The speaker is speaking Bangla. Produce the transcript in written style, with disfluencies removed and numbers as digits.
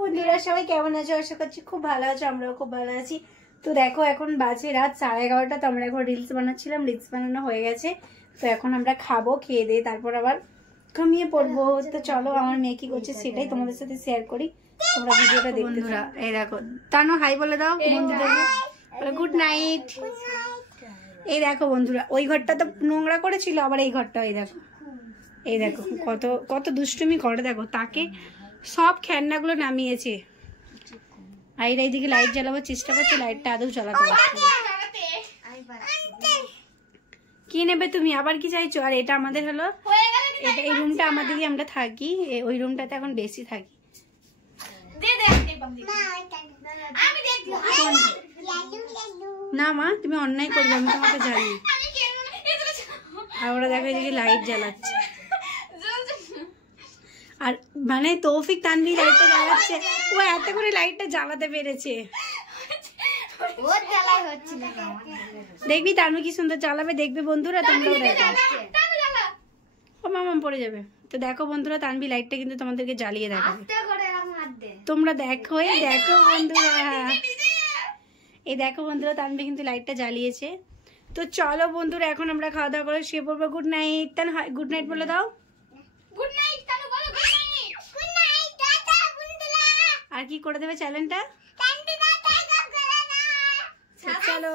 বন্ধুরা সবাই কেমন আছো? আশা করছি খুব ভালো আছো, আমরাও খুব ভালো আছি। তো দেখো এখন বাজে রাত 11:30। তো আমরা এখন রিলস বানাচ্ছিলাম, রিলস বানানো হয়ে গেছে। তো এখন আমরা খাবো, খেয়ে দিয়ে তারপর আবার ঘুমিয়ে পড়বো। তো চলো আমার মেয়ে কি করছে সেটাই তোমাদের সাথে শেয়ার করি, তোমরা ভিডিওটা দেখতে থাকো। এই দেখো তানো হাই বলে দাও বন্ধুদেরকে, গুড নাইট। এই দেখো বন্ধুরা, ওই ঘরটা তো নোংরা করেছিল, আবার এই ঘরটা এই দেখো, এই দেখো কত কত দুষ্টুমি করে। দেখো তাকে সব খেলনাগুলো নামিয়েছে। আর এইদিকে লাইট জ্বালাবার চেষ্টা করছে, লাইটটা আদৌ জ্বালাতে পারছে না। কি নেবে তুমি, আবার কি চাইছো? আর এটা আমাদের হলো, এটা এই রুমটা আমাদেরই, আমরা থাকি ওই রুমটাতে এখন বেশি থাকি। না মা তুমি অন্যায় করবে, আমি তোমাকে জানি। আর ওরা দেখো এদিকে লাইট জ্বালাচ্ছে, আর মানে তৌফিক তানভি লাইটটা জ্বালাচ্ছে, ও এত করে লাইটটা জ্বালাতে পেরেছে। দেখবি তানভি কি সুন্দর জ্বালাবে, দেখবে বন্ধুরা তোমরাও দেখো। ও মামাম পড়ে যাবে। তো দেখো বন্ধুরা তানভি লাইটটা কিন্তু তোমাদেরকে জ্বালিয়ে দেখাবে, তোমরা দেখো। এই দেখো বন্ধুরা, এই দেখো বন্ধুরা তানভি কিন্তু লাইটটা জ্বালিয়েছে। তো চলো বন্ধুরা এখন আমরা খাওয়া দাওয়া করে শুয়ে পড়বো। Good night. তান গুড নাইট বলে দাও। গুড নাইট তানু বলো, good night. Good night tata বন্ধুরা। আর কি করে দেবে চ্যানেলটা? চলো।